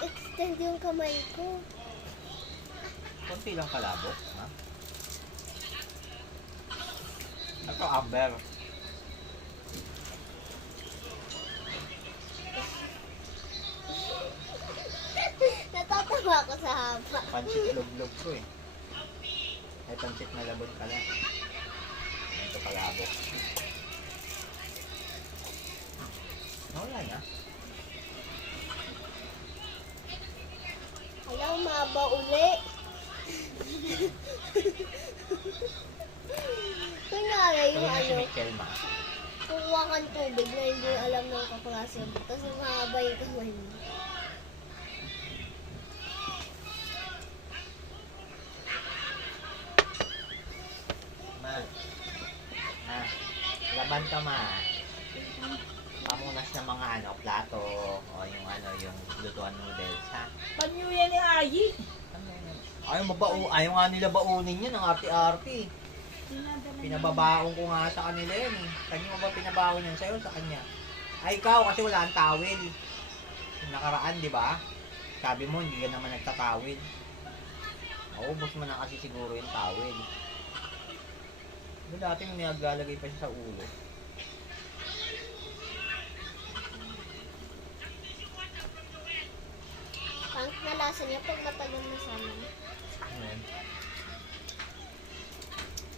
i-extend yung kamay ko. Konti lang kalabot, ha? Ito, Amber. Natatawa ako sa haba. Pansit log-log ko eh. Ay, pansit na labon ka lang. Ito kalabot. Wala na. Hala, umaba uli. Kunyari Ito yung na si ano, Michelle Ma. kukuha kang tubig na hindi alam ng kaklase mo. Tapos mahaba yung kamay mo. Ma. Laban ka, Ma. Pamunas ng mga ano, plato o yung ano, yung lutuan noodles, ha? Panyo yan ni Ayi. Ayaw nga nila baunin yun, ang arte-arte. Dinadala niya. Pinababaon ko nga sa kanila yun eh. Kanino mo ba pinabaon yan sa'yo? Sa kanya. Ay, ikaw kasi wala ang tawel. Yung nakaraan, di ba? Sabi mo, hindi ka naman nagtatawel. Ubos mo na kasi siguro yung tawel. Diba dati may naglalagay pa siya sa ulo? Pangit na lasa niya pag matagal na sa amin. Ayan.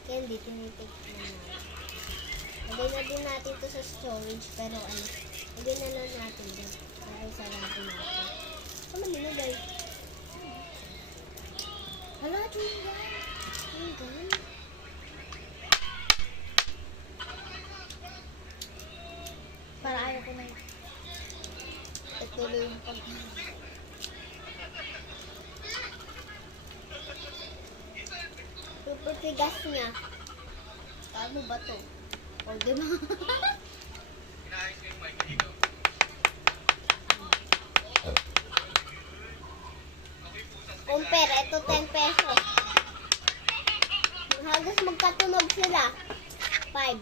Kaya hindi tinitik na natin. Lagay na din natin ito sa storage, pero ano, lagay na lang natin dyan. Para sarado natin. Ano nilagay? Hala, tinggan. Tinggan. Para ayaw ko na yun. Ituloy yung pag... Puputigas niya. Ano ba to? O, di ba? Compare, ito 10 pesos. Halos magkatunog sila. 5.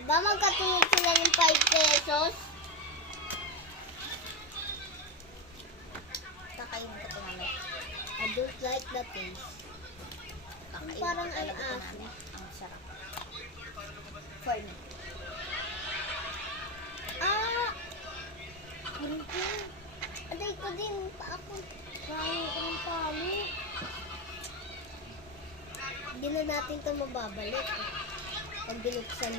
Diba magkatunog sila ng 5 pesos? Kakainin ko ito mamaya. I don't like the taste. Kakainin Parang ko talaga ito ang mamaya. Ang sarap. For me. Ah! Ganun ko. Aday ko din. Ako. Parang ko ng palo. Hindi na natin ito mababalik. Pag binuksan na.